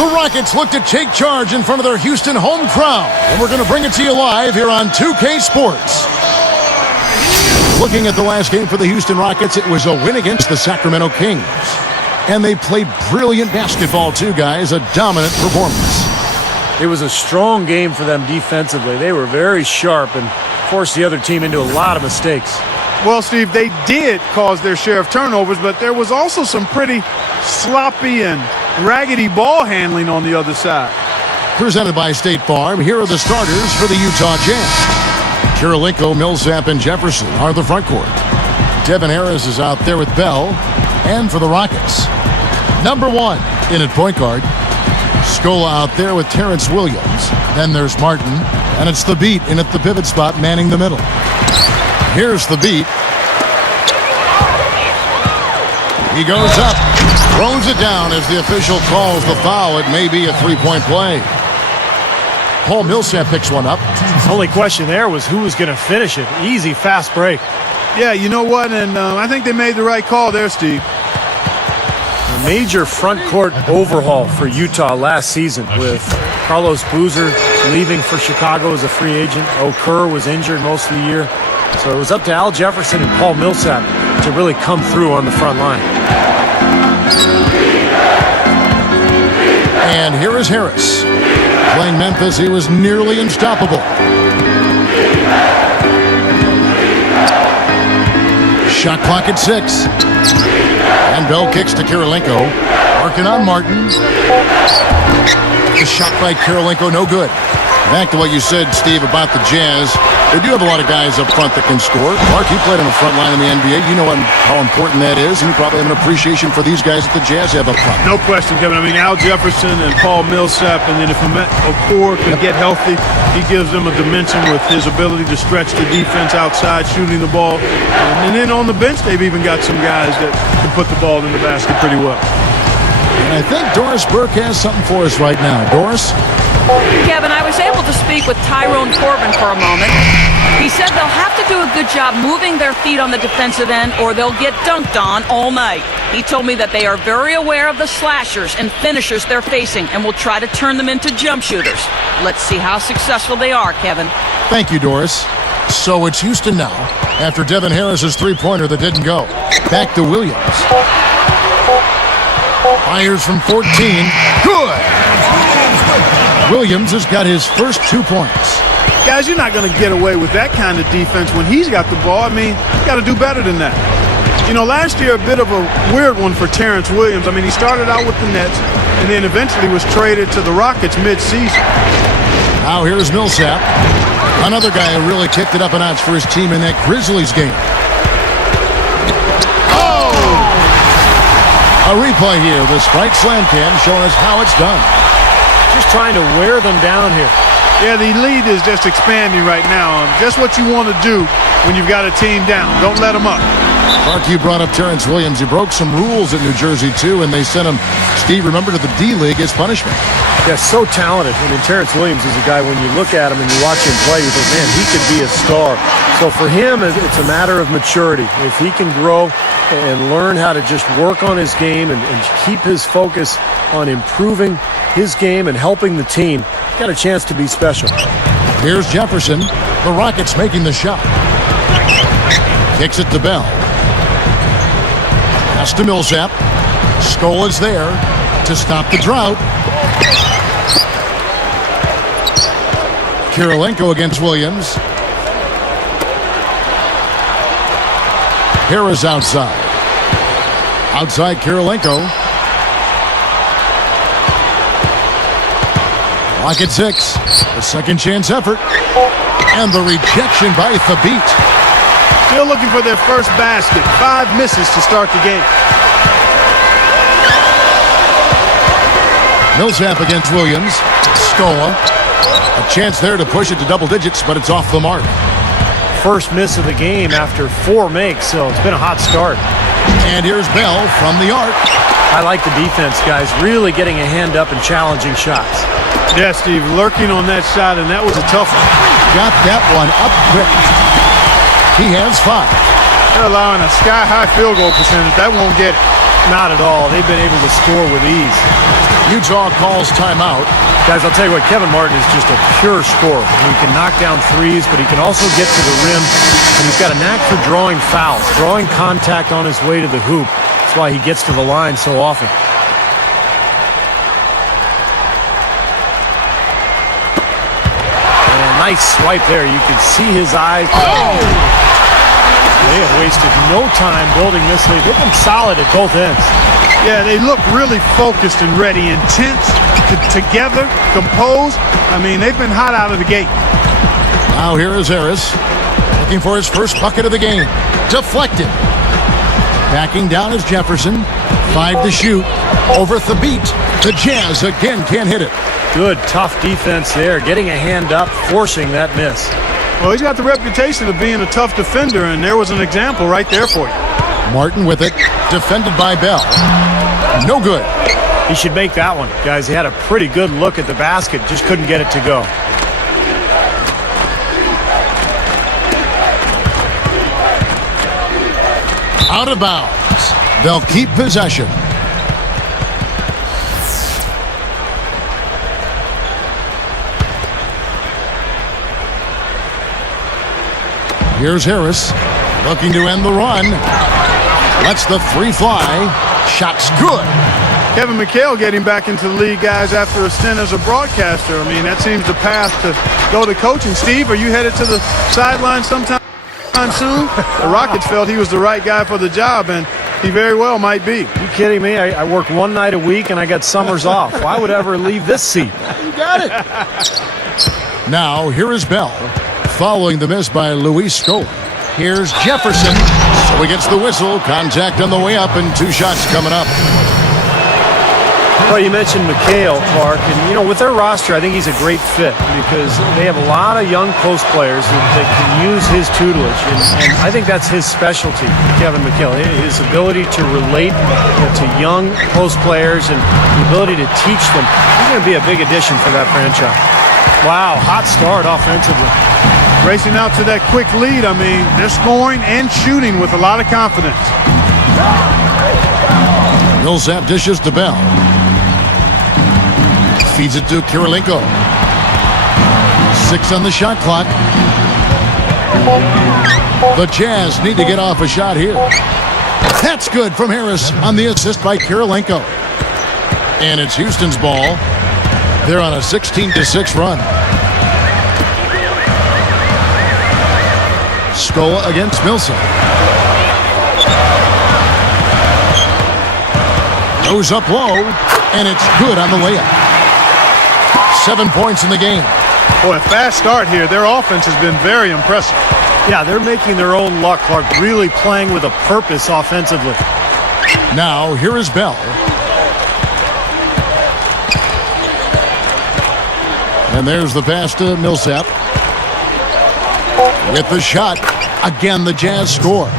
The Rockets look to take charge in front of their Houston home crowd. And we're going to bring it to you live here on 2K Sports. Looking at the last game for the Houston Rockets, it was a win against the Sacramento Kings. And they played brilliant basketball too, guys. A dominant performance. It was a strong game for them defensively. They were very sharp and forced the other team into a lot of mistakes. Well, Steve, they did cause their share of turnovers, but there was also some pretty sloppy and raggedy ball handling on the other side. Presented by State Farm, here are the starters for the Utah Jazz. Kirilenko, Millsap, and Jefferson are the front court. Devin Harris is out there with Bell. And for the Rockets, number 1 in at point guard. Scola out there with Terrence Williams. Then there's Martin, and it's the Beat in at the pivot spot manning the middle. Here's the Beat. He goes up, throws it down as the official calls the foul. It may be a three-point play. Paul Millsap picks one up. The only question there was who was going to finish it. Easy, fast break. Yeah, you know what? And I think they made the right call there, Steve. A major front court overhaul for Utah last season with Carlos Boozer leaving for Chicago as a free agent. Okur was injured most of the year. So it was up to Al Jefferson and Paul Millsap to really come through on the front line. And here is Harris. Playing Memphis, he was nearly unstoppable. Shot clock at 6. And Bell kicks to Kirilenko. Working on Martin. The shot by Kirilenko, no good. Back to what you said, Steve, about the Jazz. They do have a lot of guys up front that can score. Mark, you played on the front line in the NBA. You know how important that is, and you probably have an appreciation for these guys that the Jazz have up front. No question, Kevin. I mean, Al Jefferson and Paul Millsap, and then if Okur can get healthy, he gives them a dimension with his ability to stretch the defense outside, shooting the ball. And then on the bench, they've even got some guys that can put the ball in the basket pretty well. And I think Doris Burke has something for us right now. Doris? Kevin, I was able to speak with Tyrone Corbin for a moment. He said they'll have to do a good job moving their feet on the defensive end or they'll get dunked on all night. He told me that they are very aware of the slashers and finishers they're facing and will try to turn them into jump shooters. Let's see how successful they are, Kevin. Thank you, Doris. So it's Houston now after Devin Harris's three-pointer that didn't go. Back to Williams. Fires from 14. Good! Williams has got his first 2 points. Guys, you're not going to get away with that kind of defense when he's got the ball. I mean, you got to do better than that. You know, last year, a bit of a weird one for Terrence Williams. I mean, he started out with the Nets and then eventually was traded to the Rockets mid-season. Now here's Millsap. Another guy who really kicked it up a notch for his team in that Grizzlies game. Oh! A replay here. The Sprite Slam Cam showing us how it's done. Just trying to wear them down here. Yeah, the lead is just expanding right now. Just what you want to do when you've got a team down. Don't let them up. Mark, you brought up Terrence Williams. He broke some rules at New Jersey, too, and they sent him, Steve, remember, to the D-League as punishment. Yeah, so talented. I mean, Terrence Williams is a guy, when you look at him and you watch him play, you think, man, he could be a star. So for him, it's a matter of maturity. If he can grow and learn how to just work on his game and keep his focus on improving his game and helping the team, got a chance to be special. Here's Jefferson. The Rockets making the shot. Kicks it to Bell. Pass to Millsap. Scola's there to stop the drought. Kirilenko against Williams. Harris outside. Outside Kirilenko. Clock at 6. The second chance effort. And the rejection by Thabit. Still looking for their first basket. 5 misses to start the game. Millsap against Williams. Scola. A chance there to push it to double digits, but it's off the mark. First miss of the game after 4 makes, so it's been a hot start. And here's Bell from the arc. I like the defense, guys, really getting a hand up and challenging shots. Yeah, Steve, lurking on that shot, and that was a tough one. Got that one up quick. He has 5. They're allowing a sky-high field goal percentage. That won't get it. Not at all. They've been able to score with ease. Utah calls timeout. Guys, I'll tell you what, Kevin Martin is just a pure scorer. He can knock down threes, but he can also get to the rim, and he's got a knack for drawing fouls, drawing contact on his way to the hoop. That's why he gets to the line so often. And a nice swipe there. You can see his eyes. Oh! They have wasted no time building this lead. They've been solid at both ends. Yeah, they look really focused and ready, intense, together, composed. I mean, they've been hot out of the gate. Now here is Harris, looking for his first bucket of the game. Deflected. Backing down is Jefferson. 5 to shoot. Over Thabit. The Jazz again can't hit it. Good, tough defense there. Getting a hand up, forcing that miss. Well, he's got the reputation of being a tough defender, and there was an example right there for you. Martin with it. Defended by Bell. No good. He should make that one. Guys, he had a pretty good look at the basket. Just couldn't get it to go. Out of bounds. They'll keep possession. Here's Harris, looking to end the run. Lets the three fly. Shot's good. Kevin McHale getting back into the league, guys, after a stint as a broadcaster. I mean, that seems the path to go to coaching. Steve, are you headed to the sideline sometime soon? The Rockets felt he was the right guy for the job, and he very well might be. You kidding me? I work one night a week, and I got summers off. Why would I ever leave this seat? You got it. Now, here is Bell, following the miss by Luis Scola. Here's Jefferson. So he gets the whistle. Contact on the way up, and 2 shots coming up. Well, you mentioned McHale, Clark, and, you know, with their roster, I think he's a great fit because they have a lot of young post players that can use his tutelage, and I think that's his specialty, Kevin McHale, his ability to relate to young post players and the ability to teach them. He's going to be a big addition for that franchise. Wow, hot start offensively. Racing out to that quick lead. I mean, they're scoring and shooting with a lot of confidence. Millsap dishes to Bell. Feeds it to Kirilenko. 6 on the shot clock. The Jazz need to get off a shot here. That's good from Harris on the assist by Kirilenko. And it's Houston's ball. They're on a 16-6 run. Scola against Millsap. Goes up low, and it's good on the layup. 7 points in the game. Boy, a fast start here. Their offense has been very impressive. Yeah, they're making their own luck, Clark, really playing with a purpose offensively. Now, here is Bell. And there's the pass to Millsap. With the shot, again the Jazz score.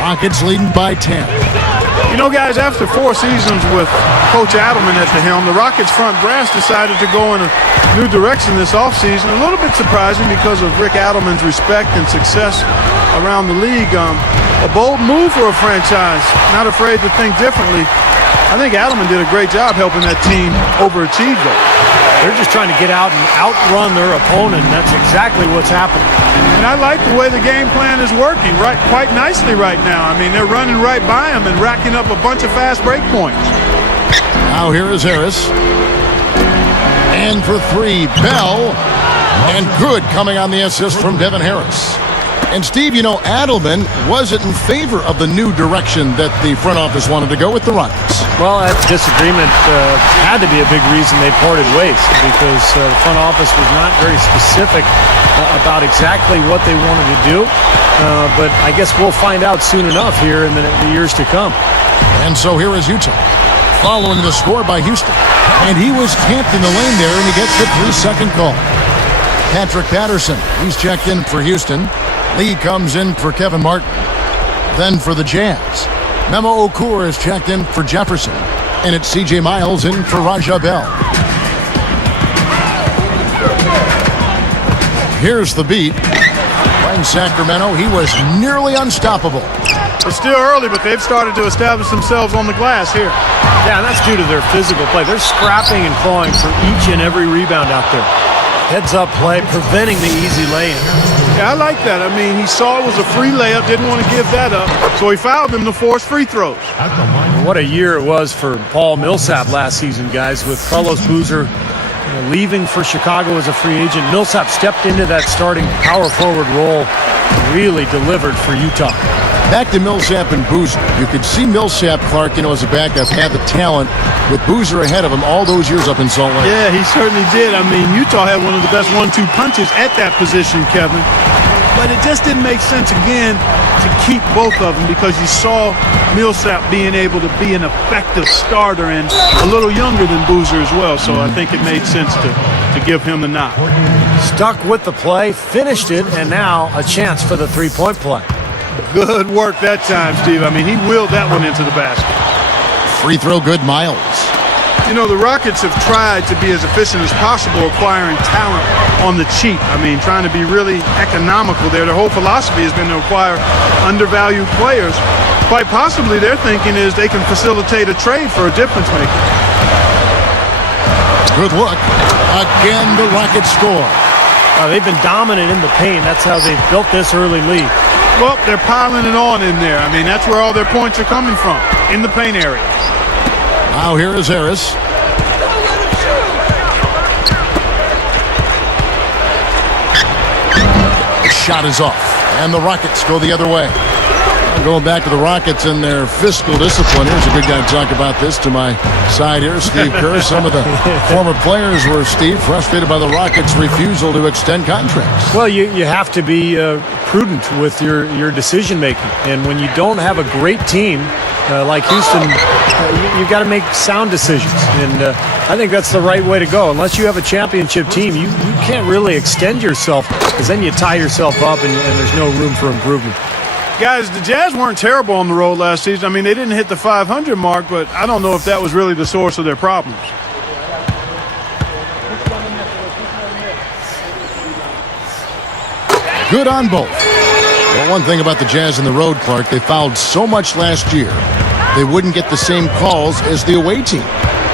Rockets leading by 10. You know, guys, after 4 seasons with Coach Adelman at the helm, the Rockets front brass decided to go in a new direction this offseason. A little bit surprising because of Rick Adelman's respect and success around the league. A bold move for a franchise, not afraid to think differently. I think Adelman did a great job helping that team overachieve, though. They're just trying to get out and outrun their opponent, and that's exactly what's happening. And I like the way the game plan is working quite nicely right now. I mean, they're running right by him and racking up a bunch of fast break points. Now here is Harris. And for 3, Bell. And good coming on the assist from Devin Harris. And Steve, you know, Adelman wasn't in favor of the new direction that the front office wanted to go with the Rockets. Well, that disagreement had to be a big reason they parted ways because the front office was not very specific about exactly what they wanted to do. But I guess we'll find out soon enough here in the years to come. And so here is Utah, following the score by Houston. And he was camped in the lane there, and he gets the 3-second call. Patrick Patterson, he's checked in for Houston. Lee comes in for Kevin Martin. Then for the Jazz, Memo Okur is checked in for Jefferson. And it's C.J. Miles in for Raja Bell. Here's the beat. In Sacramento, he was nearly unstoppable. It's still early, but they've started to establish themselves on the glass here. Yeah, and that's due to their physical play. They're scrapping and clawing for each and every rebound out there. Heads-up play, preventing the easy lay-in. Yeah, I like that. I mean, he saw it was a free layup, didn't want to give that up, so he fouled them to force free throws. What a year it was for Paul Millsap last season, guys, with Carlos Boozer leaving for Chicago as a free agent. Millsap stepped into that starting power forward role and really delivered for Utah. Back to Millsap and Boozer. You could see Millsap, Clark, as a backup, had the talent with Boozer ahead of him all those years up in Salt Lake. Yeah, he certainly did. I mean, Utah had one of the best 1-2 punches at that position, Kevin. But it just didn't make sense, again, to keep both of them because you saw Millsap being able to be an effective starter and a little younger than Boozer as well. So I think it made sense to give him the nod. Stuck with the play, finished it, and now a chance for the three-point play. Good work that time, Steve. I mean, he willed that one into the basket. Free throw good, Miles. You know, the Rockets have tried to be as efficient as possible acquiring talent on the cheap. I mean, trying to be really economical there. Their whole philosophy has been to acquire undervalued players. Quite possibly their thinking is they can facilitate a trade for a difference maker. Good look. Again, the Rockets score. They've been dominant in the paint. That's how they've built this early lead. Well, they're piling it on in there. I mean, that's where all their points are coming from, in the paint area. Now here is Harris. The shot is off, and the Rockets go the other way. Going back to the Rockets and their fiscal discipline. Here's a good guy to talk about this to my side here, Steve Kerr. Some of the former players were, Steve, frustrated by the Rockets' refusal to extend contracts. Well, you have to be prudent with your decision-making. And when you don't have a great team like Houston, you've got to make sound decisions. And I think that's the right way to go. Unless you have a championship team, you can't really extend yourself because then you tie yourself up and there's no room for improvement. Guys, the Jazz weren't terrible on the road last season. I mean, they didn't hit the 500 mark, but I don't know if that was really the source of their problems. Good on both. Well, one thing about the Jazz in the road, Clark, they fouled so much last year, they wouldn't get the same calls as the away team.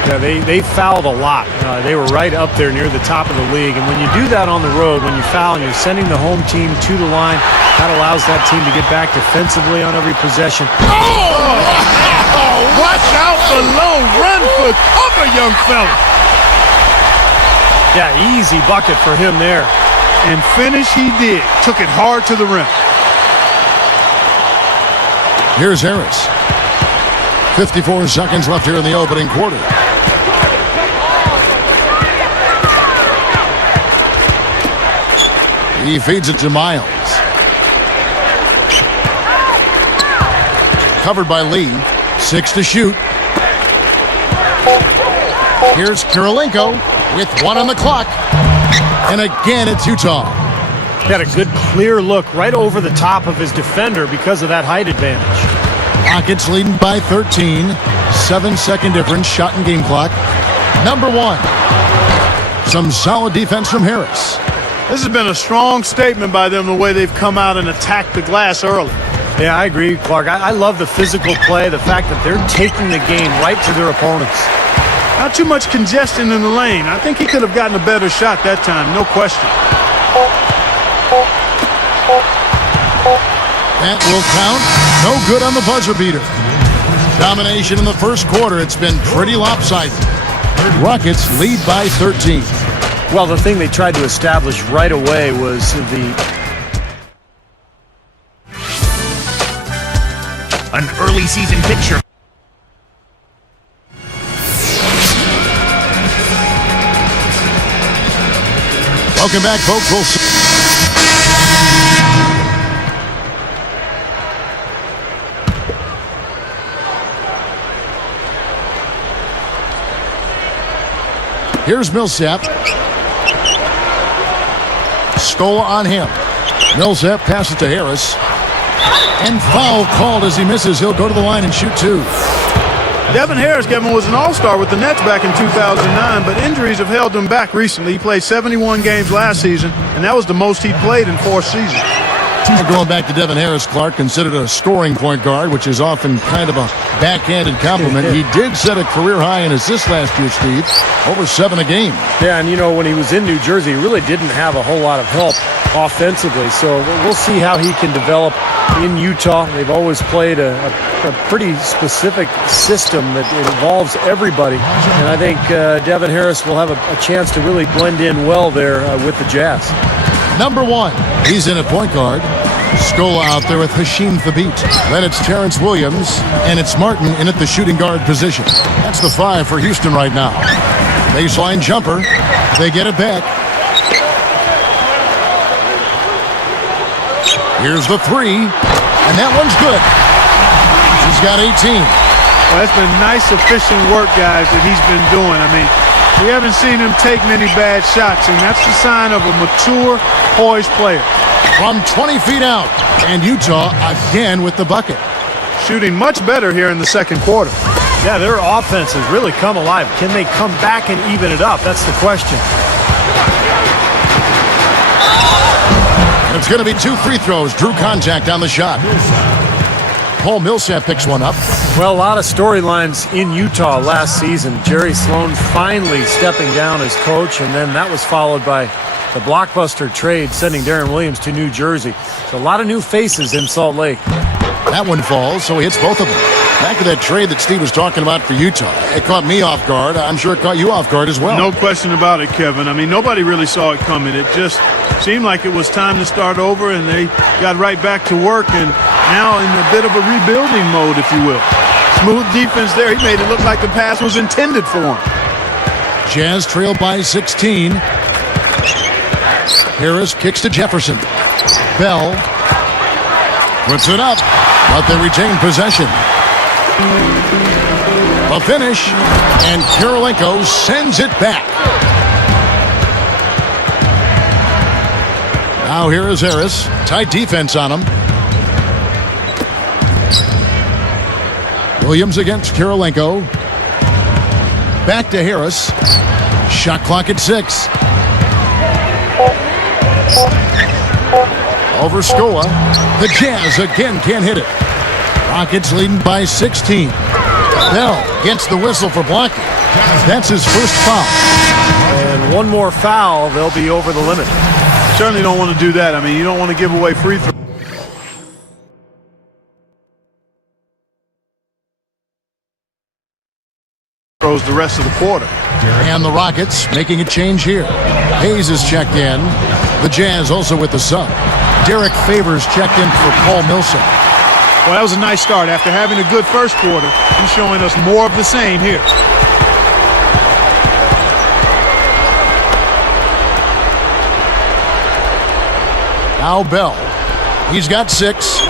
Yeah, they fouled a lot. They were right up there near the top of the league. And when you do that on the road, when you foul and you're sending the home team to the line, that allows that team to get back defensively on every possession. Oh! Watch out below. Run for cover, young fella. Yeah, easy bucket for him there. And finish he did. Took it hard to the rim. Here's Harris. 54 seconds left here in the opening quarter. He feeds it to Miles. Covered by Lee. 6 to shoot. Here's Kirilenko with 1 on the clock. And again, it's Utah. Got a good clear look right over the top of his defender because of that height advantage. Rockets leading by 13. 7-second difference, shot and game clock. Number 1. Some solid defense from Harris. This has been a strong statement by them, the way they've come out and attacked the glass early. Yeah, I agree, Clark. I love the physical play, the fact that they're taking the game right to their opponents. Not too much congestion in the lane. I think he could have gotten a better shot that time, no question. That will count. No good on the buzzer beater. Domination in the first quarter. It's been pretty lopsided. Rockets lead by 13. Well, the thing they tried to establish right away was an early season picture. Welcome back, folks. We'll see. Here's Millsap. Scola on him. Millsap passes to Harris. And foul called as he misses. He'll go to the line and shoot 2. Devin Harris, Kevin, was an all-star with the Nets back in 2009, but injuries have held him back recently. He played 71 games last season, and that was the most he played in 4 seasons. And going back to Devin Harris, Clark, considered a scoring point guard, which is often kind of a backhanded compliment. He did set a career high in assists last year, Steve, over 7 a game. Yeah, and when he was in New Jersey, he really didn't have a whole lot of help offensively. So we'll see how he can develop in Utah. They've always played a pretty specific system that involves everybody. And I think Devin Harris will have a chance to really blend in well there with the Jazz. Number 1, he's in at point guard. Scola out there with Hasheem Thabit. Then it's Terrence Williams, and it's Martin in at the shooting guard position. That's the 5 for Houston right now. Baseline jumper. They get it back. Here's the 3, and that one's good. He's got 18. Well, that's been nice, efficient work, guys, that he's been doing. I mean, we haven't seen him take many bad shots, and that's the sign of a mature, poised player. From 20 feet out, and Utah again with the bucket. Shooting much better here in the second quarter. Yeah, their offense has really come alive. Can they come back and even it up? That's the question. It's going to be 2 free throws. Drew contact on the shot. Paul Millsap picks one up. Well, a lot of storylines in Utah last season. Jerry Sloan finally stepping down as coach, and then that was followed by the blockbuster trade sending Darren Williams to New Jersey. So a lot of new faces in Salt Lake. That one falls, so he hits both of them. Back to that trade that Steve was talking about for Utah. It caught me off guard. I'm sure it caught you off guard as well. No question about it, Kevin. I mean, nobody really saw it coming. It just seemed like it was time to start over, and they got right back to work, and now in a bit of a rebuilding mode, if you will. Smooth defense there. He made it look like the pass was intended for him. Jazz trail by 16. Harris kicks to Jefferson. Bell puts it up, but they retain possession. A finish, and Kirilenko sends it back. Now here is Harris. Tight defense on him. Williams against Kirilenko. Back to Harris. Shot clock at 6. Over Scola. The Jazz again can't hit it. Rockets leading by 16. Bell gets the whistle for blocking. That's his first foul. And one more foul, they'll be over the limit. Certainly don't want to do that. I mean, you don't want to give away free throws the rest of the quarter. And the Rockets making a change here. Hayes is checked in. The Jazz also with the sub. Derek Favors checked in for Paul Millsap. Well, that was a nice start. After having a good first quarter, he's showing us more of the same here. Now Bell. He's got 6.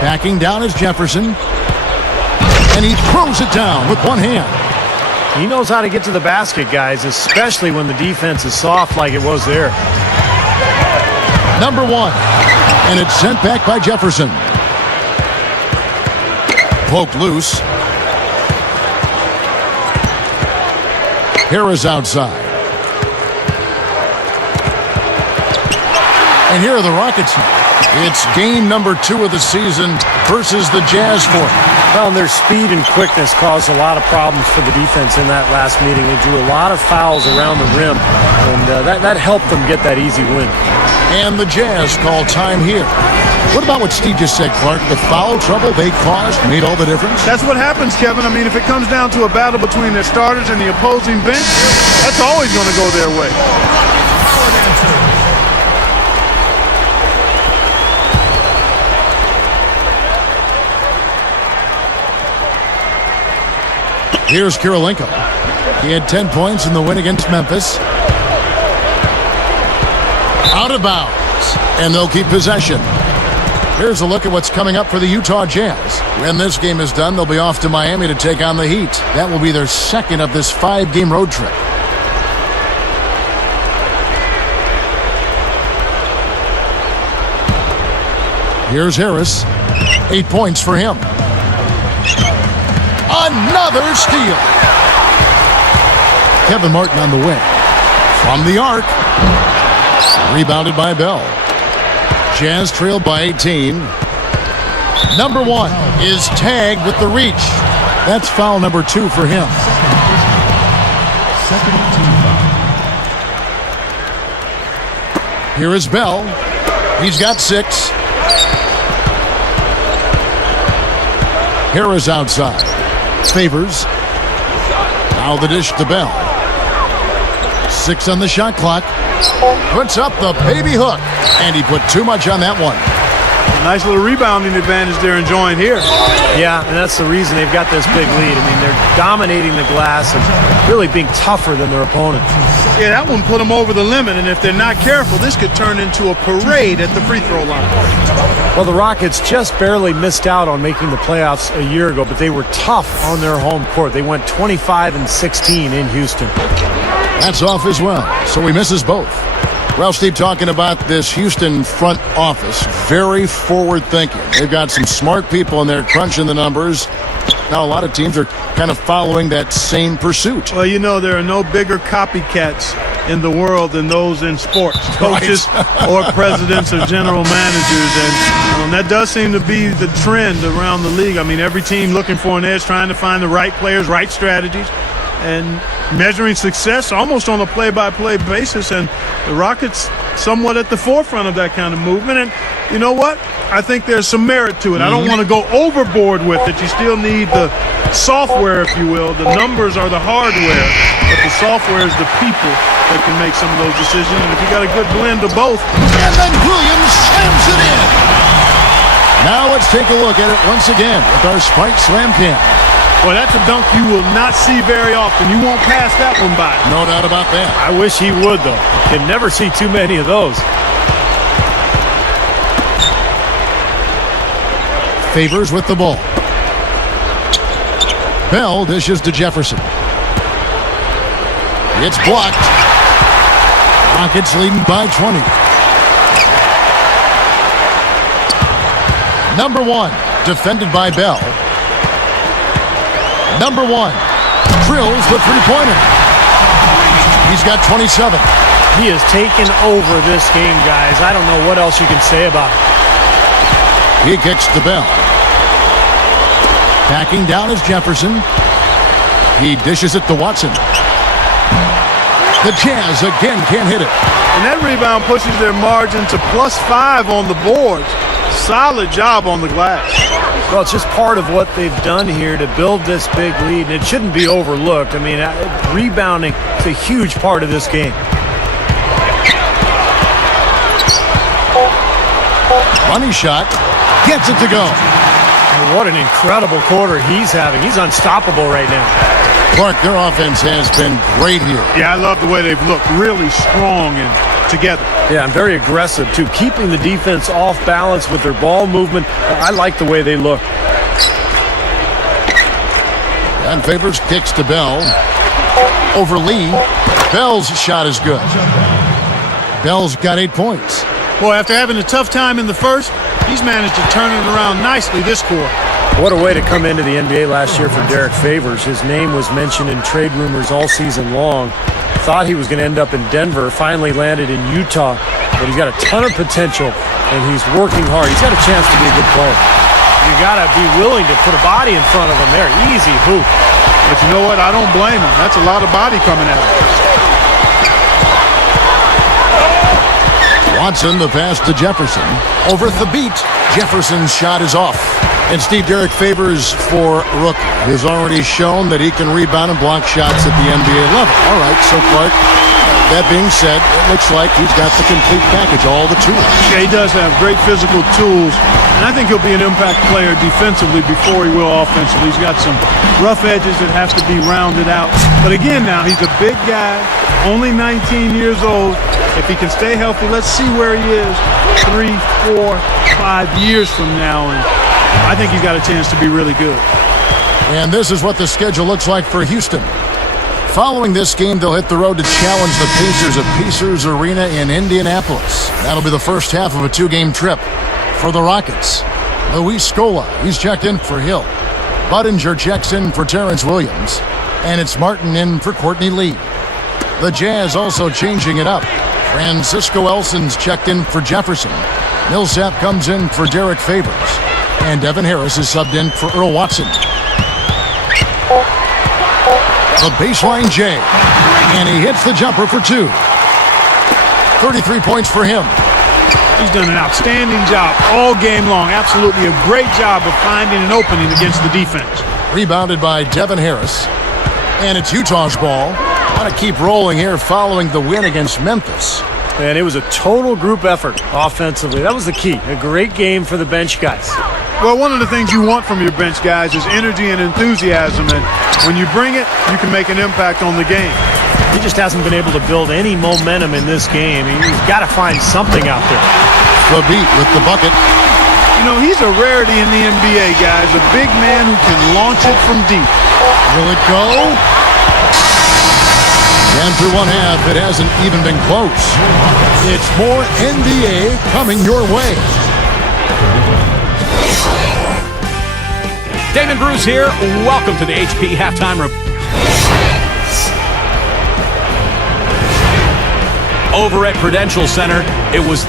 Backing down is Jefferson. And he throws it down with one hand. He knows how to get to the basket, guys, especially when the defense is soft like it was there. Number 1. And it's sent back by Jefferson. Poked loose. Harris outside. And here are the Rockets now. It's game number 2 of the season versus the Jazz for it. Well, and their speed and quickness caused a lot of problems for the defense in that last meeting. They drew a lot of fouls around the rim, and that helped them get that easy win. And the Jazz call time here. What about what Steve just said, Clark? The foul trouble they caused made all the difference? That's what happens, Kevin. I mean, if it comes down to a battle between their starters and the opposing bench, that's always going to go their way. Here's Kirilenko. He had 10 points in the win against Memphis. Out of bounds, and they'll keep possession. Here's a look at what's coming up for the Utah Jazz. When this game is done, they'll be off to Miami to take on the Heat. That will be their second of this 5-game road trip. Here's Harris. 8 points for him. Another steal. Kevin Martin on the wing. From the arc. Rebounded by Bell. Jazz trail by 18. Number 1 is tagged with the reach. That's foul number 2 for him. Here is Bell. He's got 6. Harris outside. Favors. Now the dish to Bell. 6 on the shot clock. Puts up the baby hook. And he put too much on that one. Nice little rebounding advantage they're enjoying here. Yeah, and that's the reason they've got this big lead. I mean, they're dominating the glass and really being tougher than their opponent. Yeah, that one put them over the limit, and if they're not careful, this could turn into a parade at the free throw line. Well, the Rockets just barely missed out on making the playoffs a year ago, but they were tough on their home court. They went 25-16 in Houston. That's off as well, so he misses both. Well, Steve, talking about this Houston front office, very forward thinking. They've got some smart people in there crunching the numbers. Now, a lot of teams are kind of following that same pursuit. Well, you know, there are no bigger copycats in the world than those in sports, coaches or presidents or general managers. And that does seem to be the trend around the league. I mean, every team looking for an edge, trying to find the right players, right strategies, and measuring success almost on a play-by-play basis. And the Rockets somewhat at the forefront of that kind of movement. And you know what? I think there's some merit to it. I don't want to go overboard with it. You still need the software, if you will. The numbers are the hardware, but the software is the people that can make some of those decisions. And if you got a good blend of both. And then Williams slams it in. Now let's take a look at it once again with our Spike Slam Cam. Well, that's a dunk you will not see very often. You won't pass that one by. No doubt about that. I wish he would, though. You can never see too many of those. Favors with the ball. Bell dishes to Jefferson. It's blocked. Rockets leading by 20. Number 1, defended by Bell. Number 1, drills the three-pointer. He's got 27. He has taken over this game, guys. I don't know what else you can say about it. He kicks to Bell. Backing down is Jefferson. He dishes it to Watson. The Jazz again can't hit it. And that rebound pushes their margin to +5 on the boards. Solid job on the glass. Well, it's just part of what they've done here to build this big lead, and it shouldn't be overlooked. I mean, rebounding is a huge part of this game. Money shot. Gets it to go. And what an incredible quarter he's having. He's unstoppable right now. Clark, their offense has been great here. Yeah, I love the way they've looked. Really strong and together. Yeah, and very aggressive, too. Keeping the defense off balance with their ball movement. I like the way they look. And Favors kicks to Bell. Over Lee. Bell's shot is good. Bell's got 8 points. Boy, after having a tough time in the first, he's managed to turn it around nicely this quarter. What a way to come into the NBA last year for Derek Favors. His name was mentioned in trade rumors all season long. Thought he was going to end up in Denver, finally landed in Utah, but he's got a ton of potential, and he's working hard. He's got a chance to be a good player. You got to be willing to put a body in front of him there. Easy hoop. But you know what? I don't blame him. That's a lot of body coming at him. Watson, the pass to Jefferson. Over Thabit. Jefferson's shot is off. And Steve, Derek Favors for rookie has already shown that he can rebound and block shots at the NBA level. All right, so Clark, that being said, it looks like he's got the complete package, all the tools. Yeah, he does have great physical tools, and I think he'll be an impact player defensively before he will offensively. He's got some rough edges that have to be rounded out. But again now, he's a big guy, only 19 years old. If he can stay healthy, let's see where he is 3, 4, 5 years from now, and I think he's got a chance to be really good. And this is what the schedule looks like for Houston. Following this game, they'll hit the road to challenge the Pacers at Pacers Arena in Indianapolis. That'll be the first half of a 2-game trip. For the Rockets, Luis Scola, he's checked in for Hill. Budinger checks in for Terrence Williams. And it's Martin in for Courtney Lee. The Jazz also changing it up. Francisco Elson's checked in for Jefferson. Millsap comes in for Derek Favors. And Devin Harris is subbed in for Earl Watson. The baseline J. And he hits the jumper for 2. 33 points for him. He's done an outstanding job all game long. Absolutely a great job of finding an opening against the defense. Rebounded by Devin Harris. And it's Utah's ball. Want to keep rolling here following the win against Memphis. And it was a total group effort offensively. That was the key. A great game for the bench guys. Well, one of the things you want from your bench guys is energy and enthusiasm. And when you bring it, you can make an impact on the game. He just hasn't been able to build any momentum in this game. He's got to find something out there. Thabeet with the bucket. You know, he's a rarity in the NBA, guys. A big man who can launch it from deep. Will it go? And through one half, it hasn't even been close. It's more NBA coming your way. Damon Bruce here. Welcome to the HP Halftime Report. Over at Prudential Center, it was...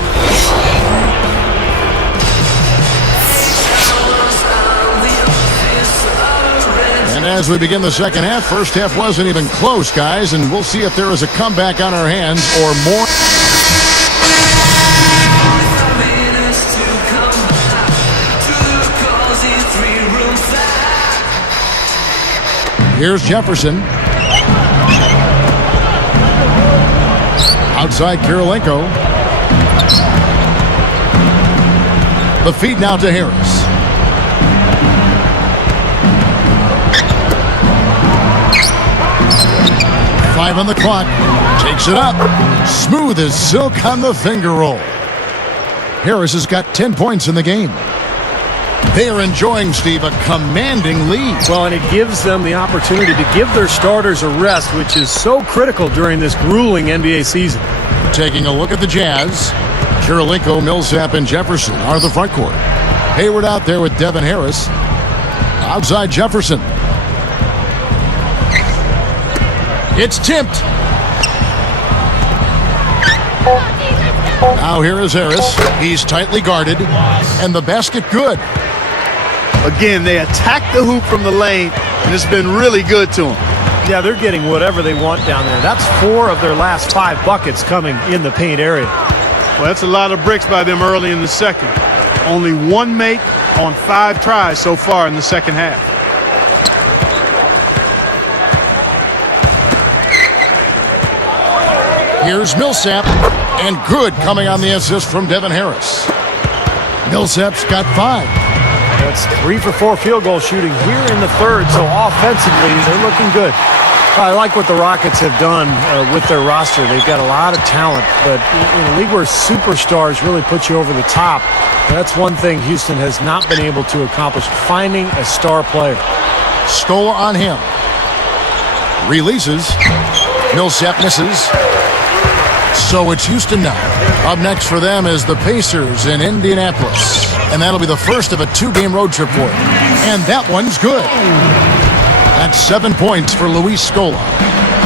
And as we begin the second half, first half wasn't even close, guys, and we'll see if there is a comeback on our hands or more. Here's Jefferson. Outside Kirilenko. The feed now to Harris. Five on the clock. Takes it up. Smooth as silk on the finger roll. Harris has got 10 points in the game. They are enjoying, Steve, a commanding lead. Well, and it gives them the opportunity to give their starters a rest, which is so critical during this grueling NBA season. Taking a look at the Jazz, Kirilenko, Millsap, and Jefferson are the front court. Hayward out there with Devin Harris. Outside Jefferson. It's tipped. Now here is Harris. He's tightly guarded, and the basket good. Again, they attack the hoop from the lane, and it's been really good to them. Yeah, they're getting whatever they want down there. That's 4 of their last 5 buckets coming in the paint area. Well, that's a lot of bricks by them early in the second. Only 1 make on 5 tries so far in the second half. Here's Millsap, and good coming on the assist from Devin Harris. Millsap's got 5. That's 3 for 4 field goal shooting here in the third, so offensively they're looking good. I like what the Rockets have done with their roster. They've got a lot of talent, but in a league where superstars really put you over the top, that's one thing Houston has not been able to accomplish, finding a star player. Scola on him. Releases. Millsap misses. So it's Houston now. Up next for them is the Pacers in Indianapolis. And that'll be the first of a 2-game road trip for them. And that one's good. That's 7 points for Luis Scola.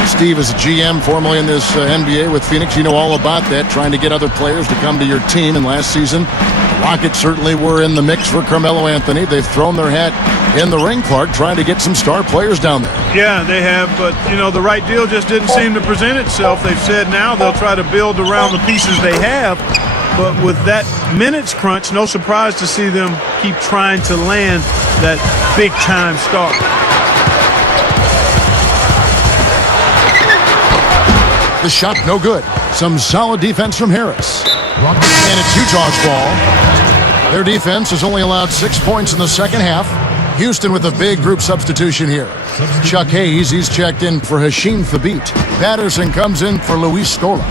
Steve is a GM formerly in this NBA with Phoenix. You know all about that, trying to get other players to come to your team. And last season, the Rockets certainly were in the mix for Carmelo Anthony. They've thrown their hat in the ring, Clark, trying to get some star players down there. Yeah, they have, but, you know, the right deal just didn't seem to present itself. They've said now they'll try to build around the pieces they have, but with that minutes crunch, no surprise to see them keep trying to land that big-time star. The shot no good. Some solid defense from Harris. And it's Utah's ball. Their defense has only allowed 6 points in the second half. Houston with a big group substitution here. Chuck Hayes, he's checked in for Hasheem Thabeet. Patterson comes in for Luis Scola.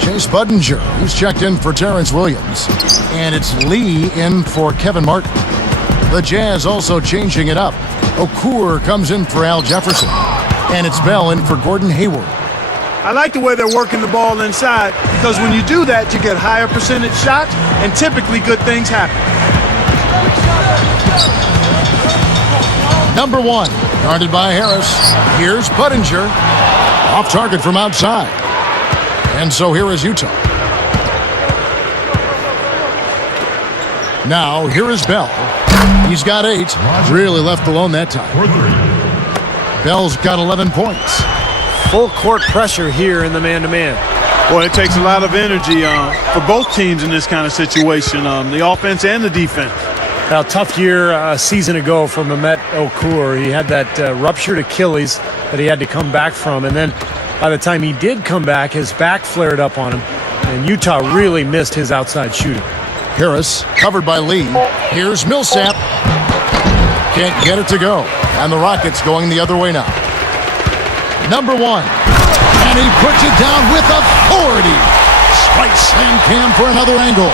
Chase Budinger, he's checked in for Terrence Williams. And it's Lee in for Kevin Martin. The Jazz also changing it up. Okur comes in for Al Jefferson. And it's Bell in for Gordon Hayward. I like the way they're working the ball inside, because when you do that, you get higher percentage shots, and typically good things happen. Number 1, guarded by Harris. Here's Budinger. Off target from outside. And so here is Utah. Now, here is Bell. He's got 8. Really left alone that time. Bell's got 11 points. Full court pressure here in the man-to-man. Boy, it takes a lot of energy for both teams in this kind of situation, the offense and the defense. Now, tough year a season ago for Mehmet Okur. He had that ruptured Achilles that he had to come back from. And then by the time he did come back, his back flared up on him. And Utah really missed his outside shooting. Harris covered by Lee. Here's Millsap. Can't get it to go. And the Rockets going the other way now. Number 1. And he puts it down with authority. Spike slam Cam for another angle.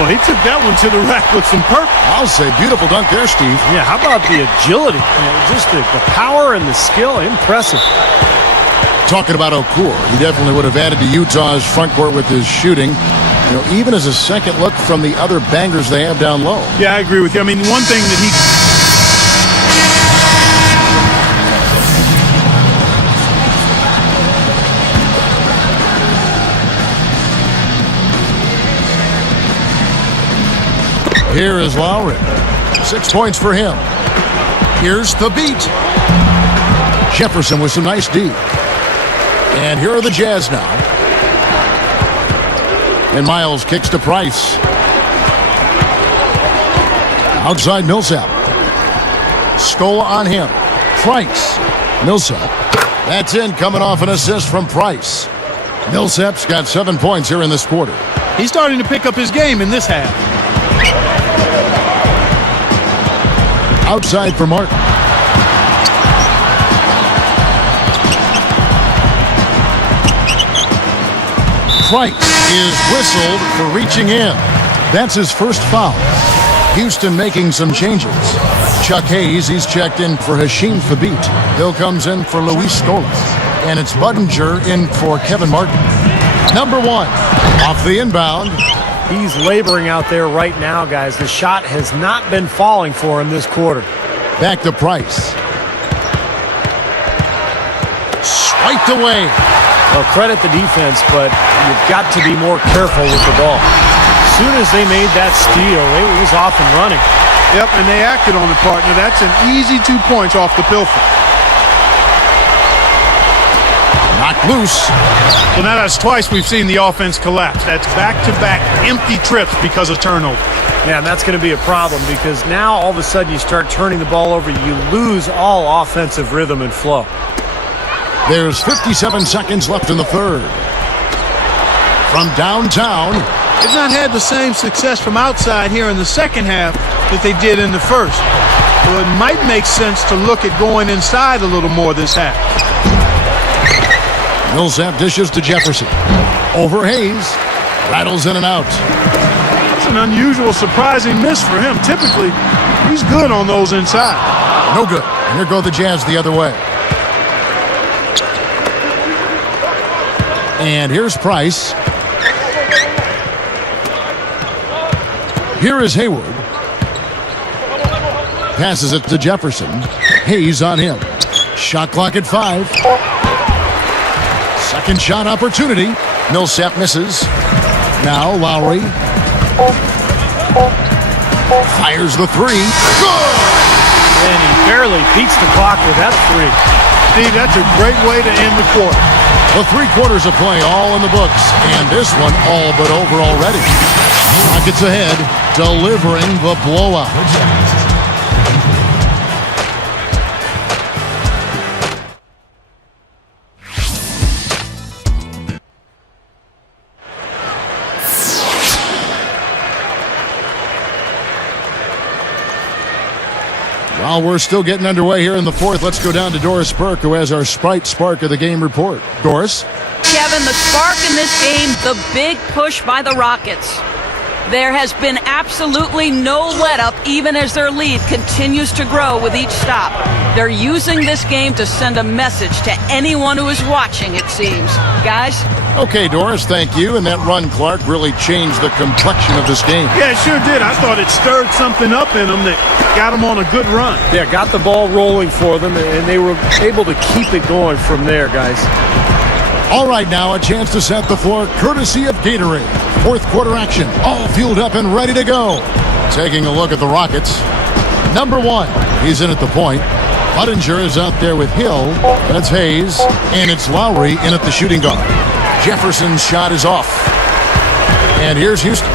Well, he took that one to the rack with some purpose. I'll say beautiful dunk there, Steve. Yeah, how about the agility? Just the power and the skill. Impressive. Talking about Okur, he definitely would have added to Utah's front court with his shooting. You know, even as a second look from the other bangers they have down low. Yeah, I agree with you. I mean, one thing that he... Here is Lowry. 6 points for him. Here's the beat. Jefferson with some nice D. And here are the Jazz now. And Miles kicks to Price. Outside Millsap. Scola on him. Price. Millsap. That's in, coming off an assist from Price. Millsap's got 7 points here in this quarter. He's starting to pick up his game in this half. Outside for Martin. Price is whistled for reaching in. That's his first foul. Houston making some changes. Chuck Hayes, he's checked in for Hashim Thabit. Bill comes in for Luis Scola. And it's Budinger in for Kevin Martin. Number 1, off the inbound. He's laboring out there right now, guys. The shot has not been falling for him this quarter. Back to Price. Swiped away. Well, credit the defense, but you've got to be more careful with the ball. As soon as they made that steal, it was off and running. Yep, and they acted on it, partner. That's an easy 2 points off the pilfer. Knocked loose. Well, now that's twice we've seen the offense collapse. That's back-to-back empty trips because of turnover. Yeah, and that's going to be a problem because now all of a sudden you start turning the ball over, you lose all offensive rhythm and flow. There's 57 seconds left in the third. From downtown. They've not had the same success from outside here in the second half that they did in the first. Well, it might make sense to look at going inside a little more this half. Millsap dishes to Jefferson. Over Hayes. Rattles in and out. It's an unusual, surprising miss for him. Typically, he's good on those inside. No good. And here go the Jazz the other way. And here's Price. Here is Hayward. Passes it to Jefferson. Hayes on him. Shot clock at 5. Second shot opportunity. Millsap misses. Now Lowry. Fires the 3. Good! And he barely beats the clock with that 3. Steve, that's a great way to end the quarter. The 3 quarters of play all in the books, and this one all but over already. Rockets ahead, delivering the blowout. While we're still getting underway here in the fourth, let's go down to Doris Burke, who has our Sprite Spark of the Game report. Doris? Kevin, the spark in this game, the big push by the Rockets. There has been absolutely no let-up, even as their lead continues to grow with each stop. They're using this game to send a message to anyone who is watching, it seems. Guys? Okay, Doris, thank you. And that run, Clark, really changed the complexion of this game. Yeah, it sure did. I thought it stirred something up in them that got them on a good run. Yeah, got the ball rolling for them, and they were able to keep it going from there, guys. All right, now a chance to set the floor courtesy of Gatorade. Fourth quarter action, all fueled up and ready to go. Taking a look at the Rockets. Number 1, he's in at the point. Budinger is out there with Hill. That's Hayes. And it's Lowry in at the shooting guard. Jefferson's shot is off. And here's Houston.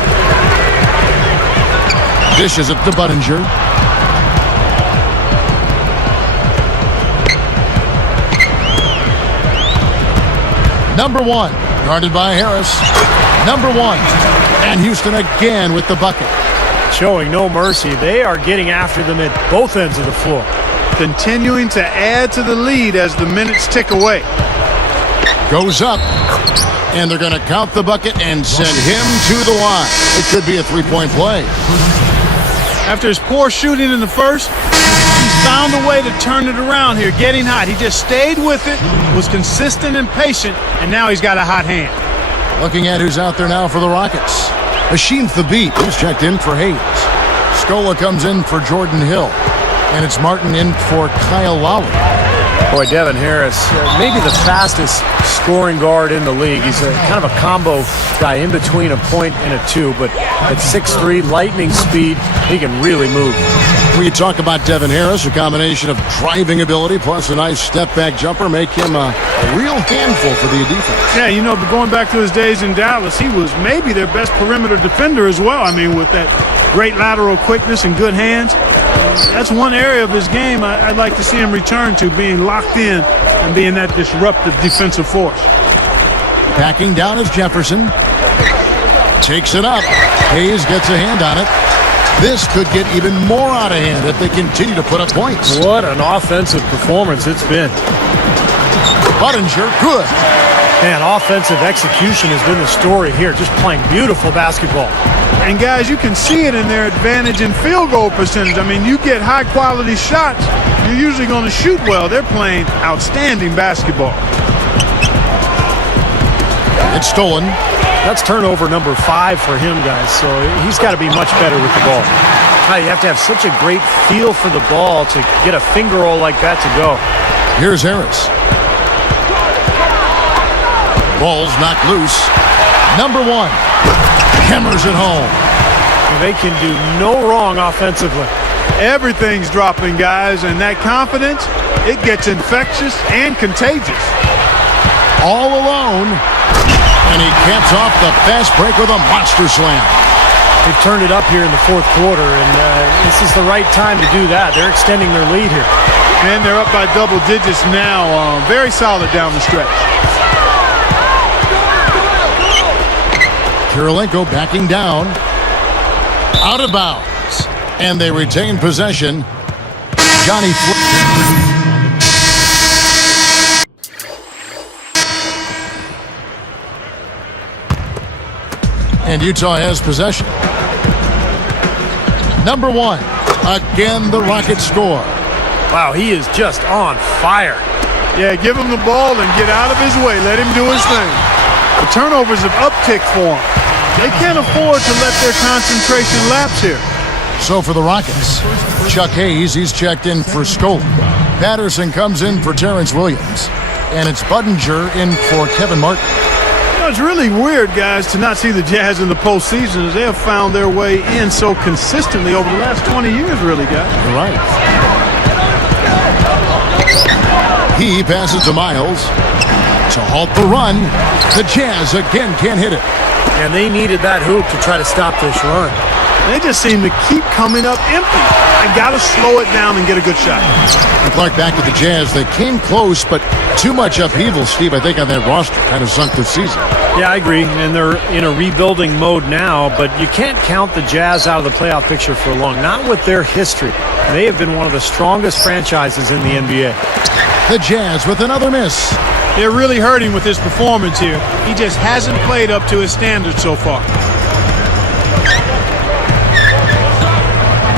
Dishes it to Budinger. Number 1, guarded by Harris. Number 1, and Houston again with the bucket. Showing no mercy. They are getting after them at both ends of the floor. Continuing to add to the lead as the minutes tick away. Goes up, and they're going to count the bucket and send him to the line. It could be a three-point play. After his poor shooting in the first, he's found a way to turn it around here, getting hot. He just stayed with it, was consistent and patient, and now he's got a hot hand. Looking at who's out there now for the Rockets. Hashim Thabit, who's checked in for Hayes. Scola comes in for Jordan Hill. And it's Martin in for Kyle Lowry. Boy, Devin Harris, maybe the fastest scoring guard in the league. He's a kind of a combo guy in between a point and a 2, but at 6'3", lightning speed, he can really move. When you talk about Devin Harris, a combination of driving ability plus a nice step-back jumper make him a real handful for the defense. Yeah, you know, going back to his days in Dallas, he was maybe their best perimeter defender as well. I mean, with that great lateral quickness and good hands. That's one area of his game I'd like to see him return to, being locked in and being that disruptive defensive force. Backing down is Jefferson. Takes it up. Hayes gets a hand on it. This could get even more out of hand if they continue to put up points. What an offensive performance it's been. Budinger, good. Man, offensive execution has been the story here. Just playing beautiful basketball. And guys, you can see it in their advantage in field goal percentage. I mean, you get high quality shots, you're usually going to shoot well. They're playing outstanding basketball. It's stolen. That's turnover number 5 for him, guys. So he's got to be much better with the ball. You have to have such a great feel for the ball to get a finger roll like that to go. Here's Harris. Ball's knocked loose. Number 1. Hammers it home. They can do no wrong offensively. Everything's dropping, guys, and that confidence, it gets infectious and contagious. All alone. And he caps off the fast break with a monster slam. They've turned it up here in the fourth quarter, and this is the right time to do that. They're extending their lead here. And they're up by double digits now. Very solid down the stretch. Kirilenko backing down. Out of bounds. And they retain possession. Johnny And Utah has possession. Number 1. Again, the Rockets score. Wow, he is just on fire. Yeah, give him the ball and get out of his way. Let him do his thing. The turnovers have upticked for him. They can't afford to let their concentration lapse here. So for the Rockets, Chuck Hayes, he's checked in for Scola. Patterson comes in for Terrence Williams. And it's Budinger in for Kevin Martin. You know, it's really weird, guys, to not see the Jazz in the postseason as they have found their way in so consistently over the last 20 years, really, guys. You're right. He passes to Miles to halt the run. The Jazz again can't hit it. And they needed that hoop to try to stop this run. They just seem to keep coming up empty. They got to slow it down and get a good shot. And Clark, back to the Jazz. They came close, but too much upheaval, Steve, I think, on that roster kind of sunk this season. Yeah, I agree. And they're in a rebuilding mode now, but you can't count the Jazz out of the playoff picture for long. Not with their history. They have been one of the strongest franchises in the NBA. The Jazz with another miss. They're really hurting with his performance here. He just hasn't played up to his standards so far.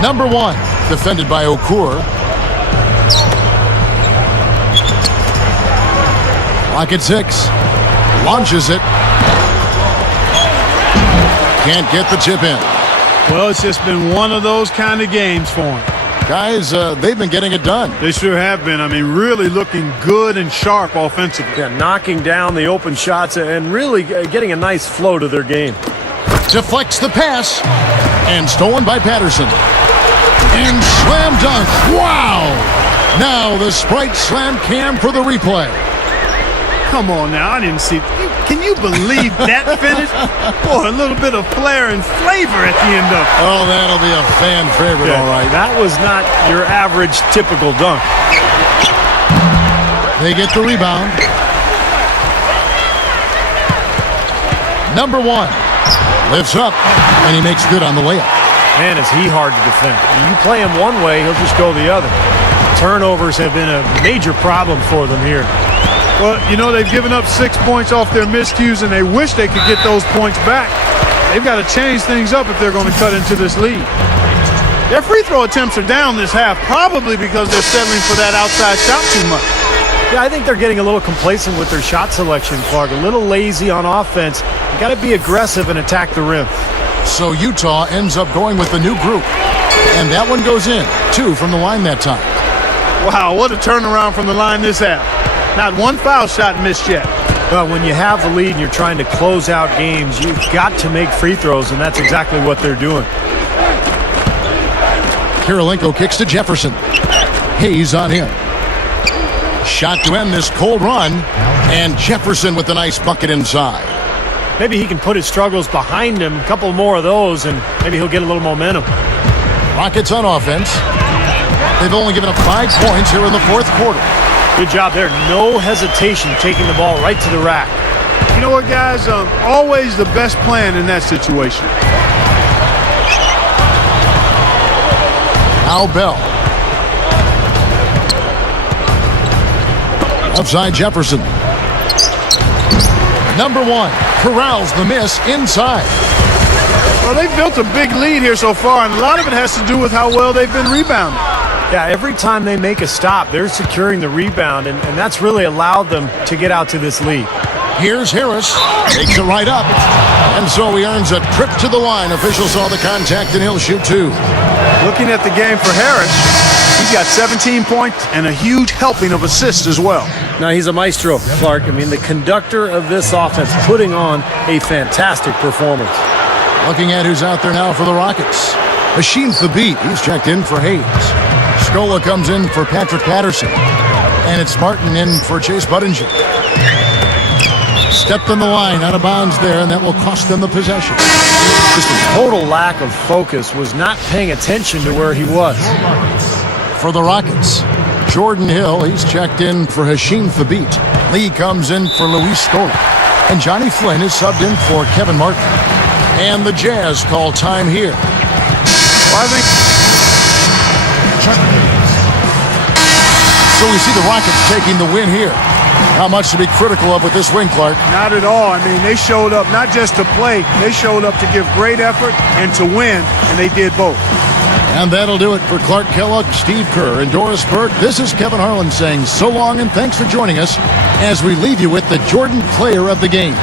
Number 1, defended by Okur. Clock at 6. Launches it. Can't get the tip in. Well, it's just been one of those kind of games for him. Guys, they've been getting it done. They sure have been. I mean, really looking good and sharp offensively. Yeah, knocking down the open shots and really getting a nice flow to their game. Deflects the pass. And stolen by Patterson. And slam dunk. Wow! Now the Sprite Slam Cam for the replay. Come on now, I didn't see. Can you believe that finish? Boy, a little bit of flair and flavor at the end of it. Oh, that'll be a fan favorite, all right. That was not your average typical dunk. They get the rebound. Number 1 lifts up, and he makes good on the layup. Man, is he hard to defend. You play him one way, he'll just go the other. Turnovers have been a major problem for them here. Well, you know, they've given up 6 points off their miscues, and they wish they could get those points back. They've got to change things up if they're going to cut into this lead. Their free throw attempts are down this half, probably because they're settling for that outside shot too much. Yeah, I think they're getting a little complacent with their shot selection, Clark. A little lazy on offense. You got to be aggressive and attack the rim. So Utah ends up going with the new group. And that one goes in. 2 from the line that time. Wow, what a turnaround from the line this half. Not one foul shot missed yet. Well, when you have the lead and you're trying to close out games, you've got to make free throws, and that's exactly what they're doing. Kirilenko kicks to Jefferson. Hayes on him. Shot to end this cold run. And Jefferson with a nice bucket inside. Maybe he can put his struggles behind him, a couple more of those, and maybe he'll get a little momentum. Rockets on offense. They've only given up 5 points here in the fourth quarter. Good job there. No hesitation taking the ball right to the rack. You know what, guys? Always the best plan in that situation. Now Bell. Outside Jefferson. Number 1 corrals the miss inside. Well, they've built a big lead here so far, and a lot of it has to do with how well they've been rebounding. Yeah, every time they make a stop, they're securing the rebound, and that's really allowed them to get out to this lead. Here's Harris. Takes it right up. And so he earns a trip to the line. Officials saw the contact, and he'll shoot 2. Looking at the game for Harris, he's got 17 points and a huge helping of assists as well. Now, he's a maestro, Clark. I mean, the conductor of this offense, putting on a fantastic performance. Looking at who's out there now for the Rockets. Hasheem Thabeet. He's checked in for Hayes. Scola comes in for Patrick Patterson. And it's Martin in for Chase Budinger. Stepped on the line, out of bounds there, and that will cost them the possession. Just a total lack of focus, was not paying attention to where he was. For the Rockets, Jordan Hill, he's checked in for Hasheem Thabeet. Lee comes in for Luis Scola. And Johnny Flynn is subbed in for Kevin Martin. And the Jazz call time here. Well, I think so we see the Rockets taking the win here. How much to be critical of with this win, Clark? not at all. I mean, they showed up not just to play, they showed up to give great effort and to win, and they did both. And that'll do it for Clark Kellogg, Steve Kerr, and Doris Burke. This is Kevin Harlan saying so long and thanks for joining us as we leave you with the Jordan Player of the Game.